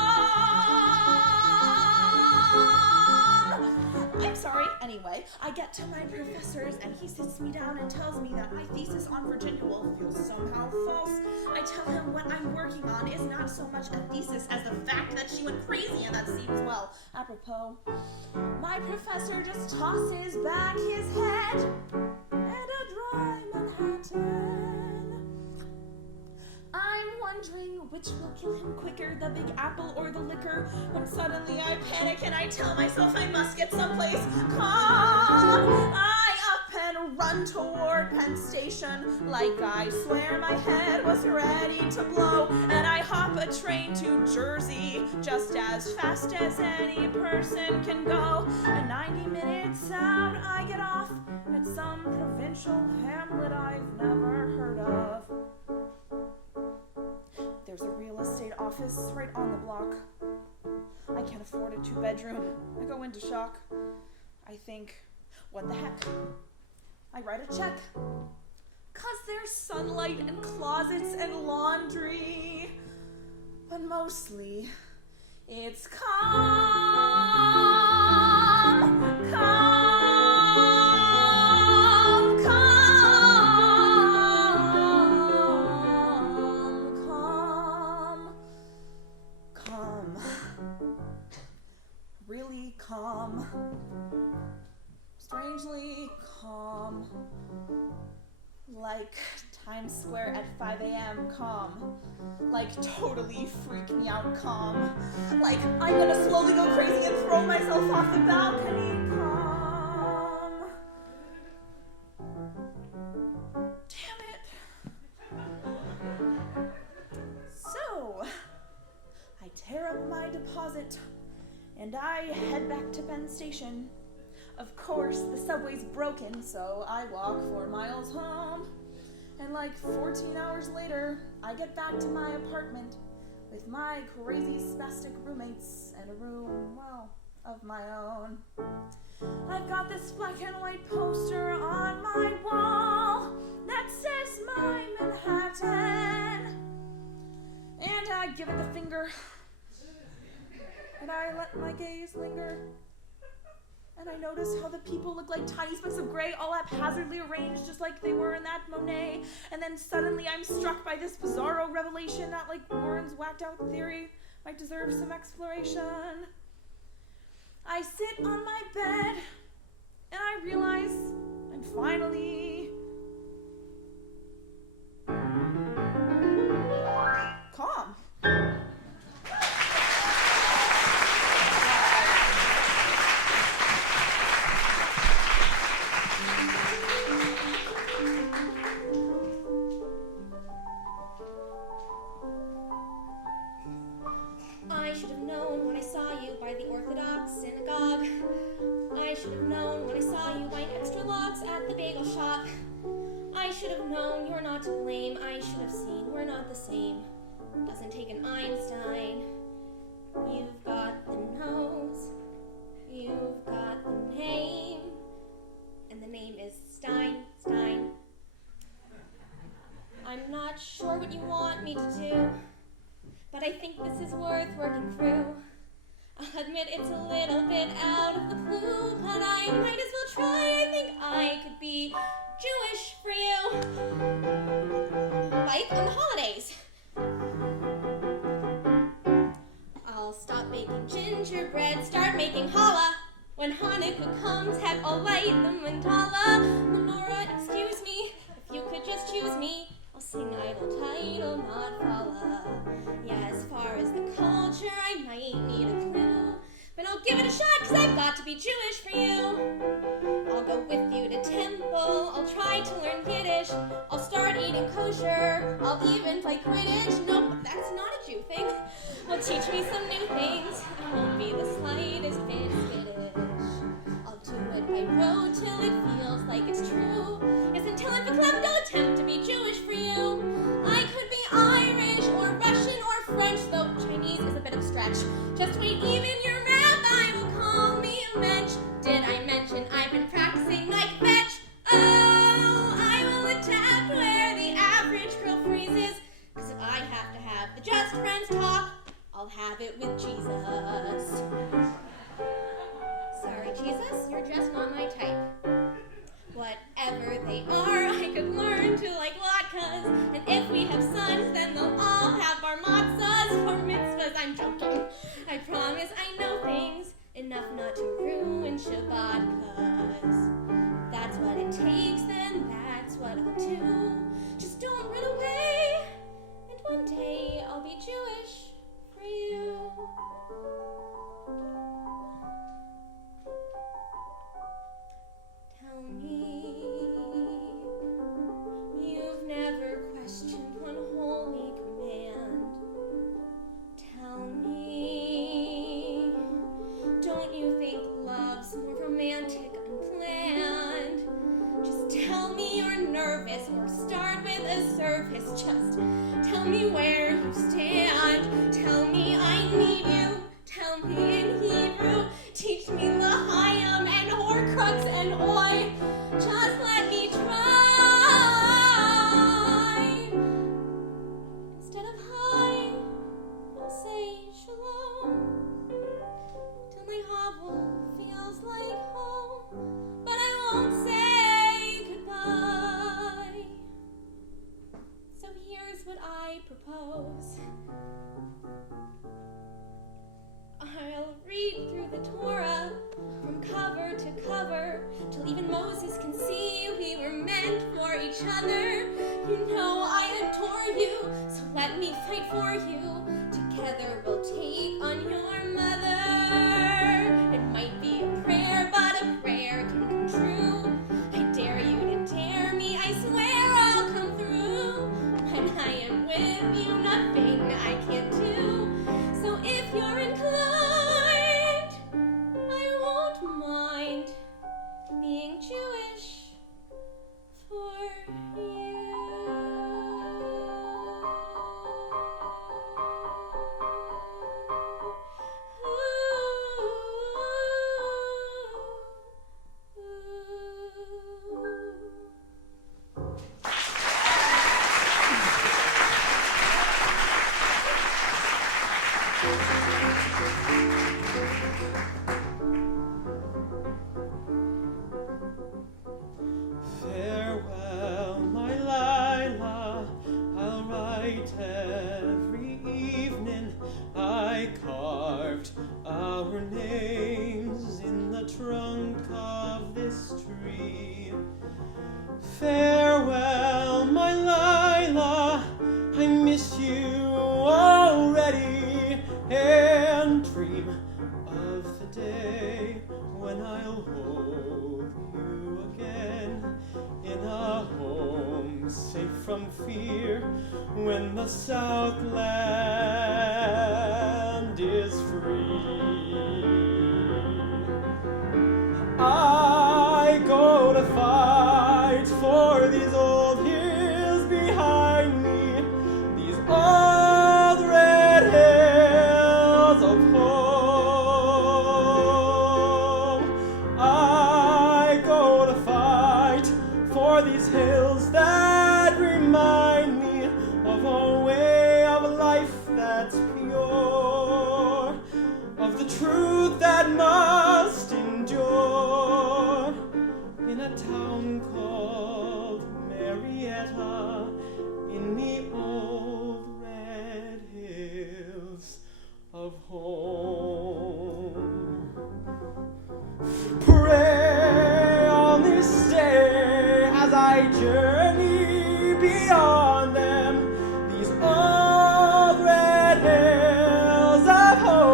I'm sorry. Anyway, I get to my professor's and he sits me down and tells me that my thesis on Virginia Woolf feels somehow false. I tell him what I'm working on is not so much a thesis as the fact that she went crazy, and that seems, well, apropos. My professor just tosses back his head and a dry Manhattan. I'm wondering which will kill him quicker, the Big Apple or the liquor, when suddenly I panic and I tell myself I must get someplace calm. I up and run run toward Penn Station like I swear my head was ready to blow. And I hop a train to Jersey just as fast as any person can go. And 90 minutes out, I get off at some provincial hamlet I've never heard of. There's a real estate office right on the block. I can't afford a 2-bedroom. I go into shock. I think, what the heck? I write a check. 'Cause there's sunlight and closets and laundry. But mostly, it's calm, calm, calm, calm, calm. Really calm. Strangely calm. Like Times Square at 5 a.m. calm. Like totally freak me out calm. Like I'm gonna slowly go crazy and throw myself off the balcony calm. Damn it. So, I tear up my deposit and I head back to Penn Station. Of course, the subway's broken, so I walk 4 miles home. And like 14 hours later, I get back to my apartment with my crazy spastic roommates and a room, well, of my own. I've got this black and white poster on my wall that says my Manhattan. And I give it the finger. And I let my gaze linger. And I notice how the people look like tiny specks of gray, all haphazardly arranged, just like they were in that Monet. And then suddenly I'm struck by this bizarro revelation that, like Warren's whacked out theory, might deserve some exploration. I sit on my bed, and I realize I'm finally calm. I should have known when I saw you by the Orthodox synagogue. I should have known when I saw you buying extra logs at the bagel shop. I should have known you're not to blame. I should have seen we're not the same. Doesn't take an Einstein. You've got the nose. You've got the name. And the name is Stein. I'm not sure what you want me to do, but I think this is worth working through. I'll admit it's a little bit out of the blue, but I might as well try. I think I could be Jewish for you. Like on the holidays. I'll stop making gingerbread, start making challah. When Hanukkah comes, heck, I'll light the mandala. Menorah, excuse me, if you could just choose me, I'll sing idle title, not falla. Yeah, as far as the culture, I might need a clue, but I'll give it a shot, 'cause I've got to be Jewish for you. I'll go with you to temple, I'll try to learn Yiddish, I'll start eating kosher, I'll even play Quidditch. Nope, that's not a Jew thing. Well, teach me some new things, I won't be the slightest bit skittish. I'll do it by rote till it feels like it's true. Yes, until I'm verklempt, I'll attempt to be Jewish for you. I could be Irish or Russian or French, though Chinese is a bit of a stretch. Just wait, even your rabbi will call me a mensch. Did I mention I've been practicing like fetch? Oh, I will adapt where the average girl freezes. 'Cause if I have to have the just friends talk, I'll have it with Jesus. Sorry, Jesus, you're just not my type. Whatever they are, I could learn to like latkes. And if we have sons, then they'll all have bar mitzvahs. For mitzvahs, I'm joking. I promise I know things enough not to ruin Shabbat. 'Cause that's what it takes, then that's what I'll do. Just don't run away, and one day I'll be Jewish for you. Tell me you think love's more romantic unplanned. Just tell me you're nervous or start with a surface. Just tell me where you stand. Tell me I need you. Tell me in Hebrew. Teach me L'chaim and Horcrux and Oi. Just let me try. Instead of hi, I'll say shalom. Till my hovel feels like home. But I won't say goodbye. So here's what I propose. I'll read through the Torah from cover to cover till even Moses can see we were meant for each other. You know I adore you, so let me fight for you. Together we'll take on your mother. It might be a prayer, but a prayer can come true. I dare you to dare me, I swear I'll come through. When I am with you, nothing I can't do. So if you're inclined, I won't mind being Jewish for you. Farewell, my Lila, I'll write every evening. I carved our names in the trunk of this tree. Farewell, my Lila, I miss you already, and dream of the day when I'll hold you again in a home safe from fear, when the Southland is free. I go to fight for these old hills behind me, these old red hills of home. I go to fight for these hills that remind me of a way of life that's pure, of the truth that must endure, in a town called Marietta, in the old red hills of home. Pray on this day as I journey beyond them, these old red hills of home.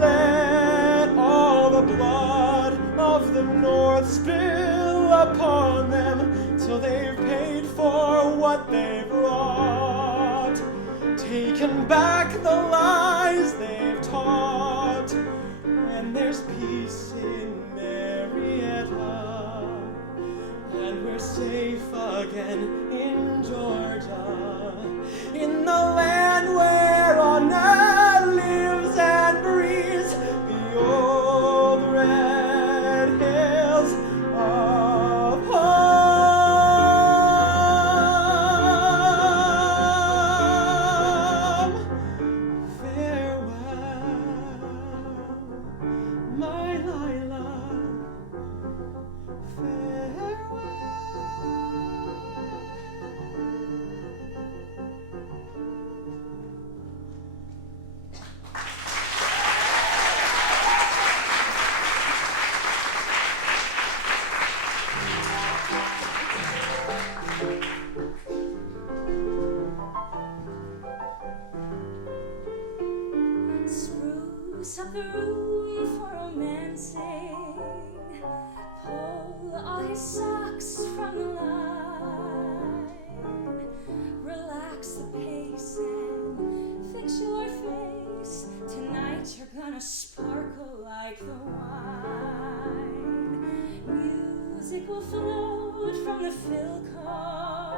Let all the blood of the North spill upon them till they've paid for what they've wrought, taken back the lies they've taught, and there's peace in Marietta, and we're safe again in Georgia, in the land where honor lives and breathes, the old red hills of home. Farewell, my Lila. Farewell. Spruce up the room for romancing. Pull all his socks from the line. Relax the pace and fix your face. lips. Tonight you're gonna sparkle like the wine. Music will float from the Philco,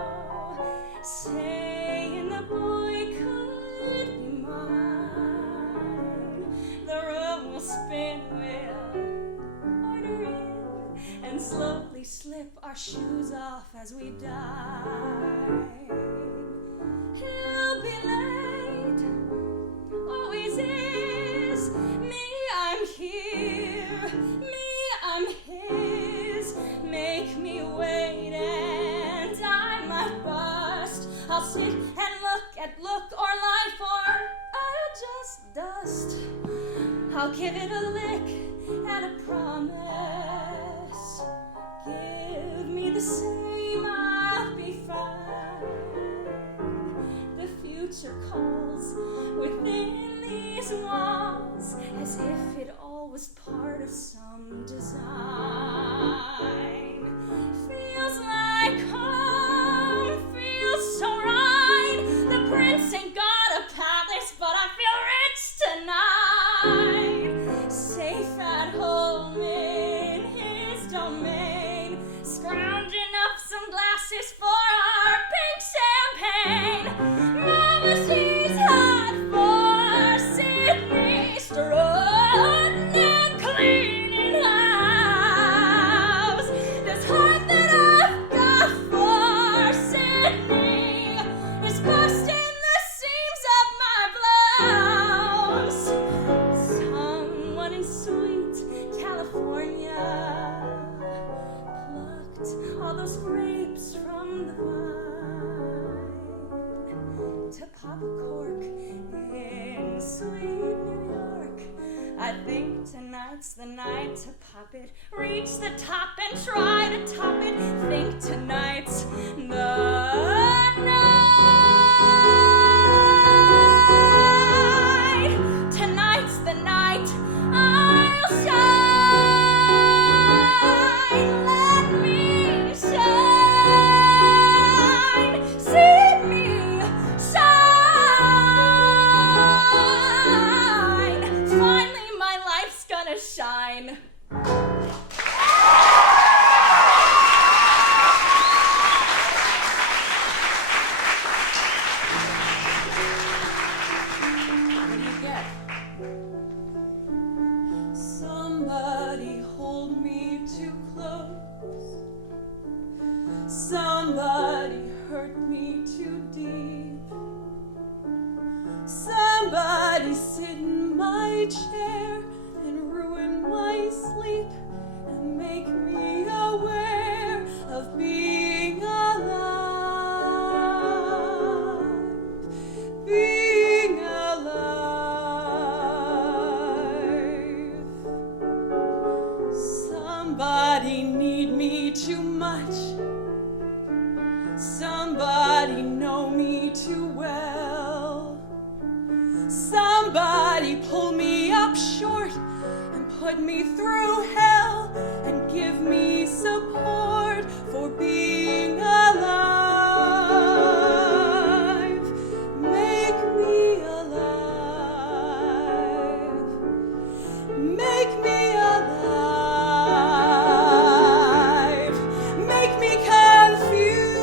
saying the boy could be mine. The room will spin, we'll order in, and slowly slip our shoes off as we dine. He'll be late, always is. Me, I'm here. Me, I'm his. Make me wait and I might bust. I'll sit and look or lie, for I'll just dust. I'll give it a lick and a promise. Give me the same, I'll be fine. The future calls within these walls, as if it all was part of some design. Feels like home, feels so right. The prince ain't got a palace, but I feel rich tonight. Safe at home in his domain, scrounging up some glasses for our pink champagne. Mama, she's hot for Sydney, strutting and cleaning house. This heart that I've got for Sydney is busting the seams of my blouse. Someone in sweet California plucked all those grapes from the vine to pop a cork in sweet New York. I think tonight's the night to pop it, reach the top and try to top it. Think tonight's the night. Tonight's the night I'll shine. Let me shine. See me shine. Finally, my life's gonna shine. What do you get? Somebody hold me too close. Somebody hurt me too deep. Somebody sit in my chair and ruin my sleep and make me aware of being alive. Being alive. Somebody need me too much. Somebody know me too well. Somebody pull me up short and put me through hell and give me support for being alive. Make me alive. Make me alive. Make me confused.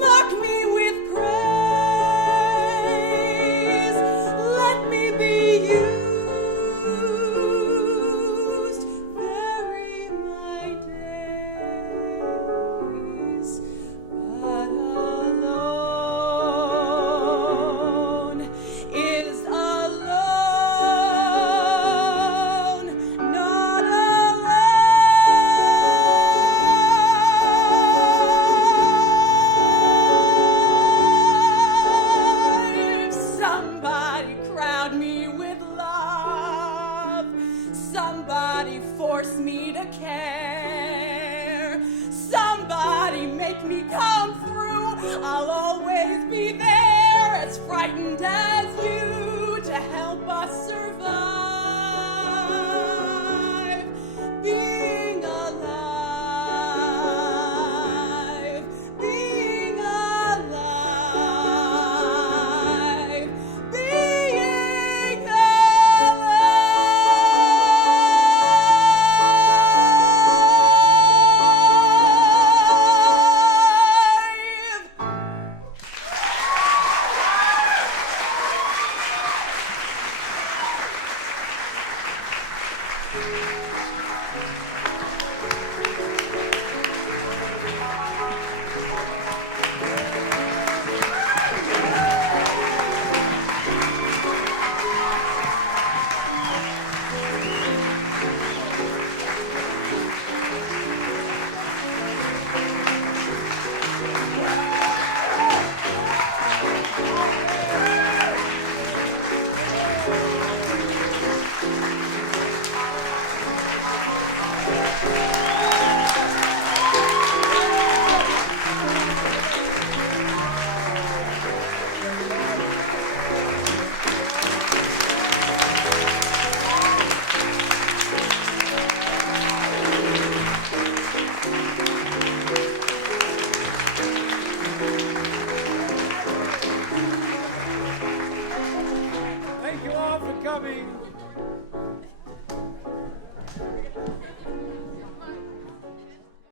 Mark me with praise. Let me be used. Vary my days, but alone is alone, not alive. Somebody crowd me with love. Somebody force me to care. Somebody make me come through. I'll always be there, as frightened as you, to help us survive. Being alive. Being alive. Thank you all for coming.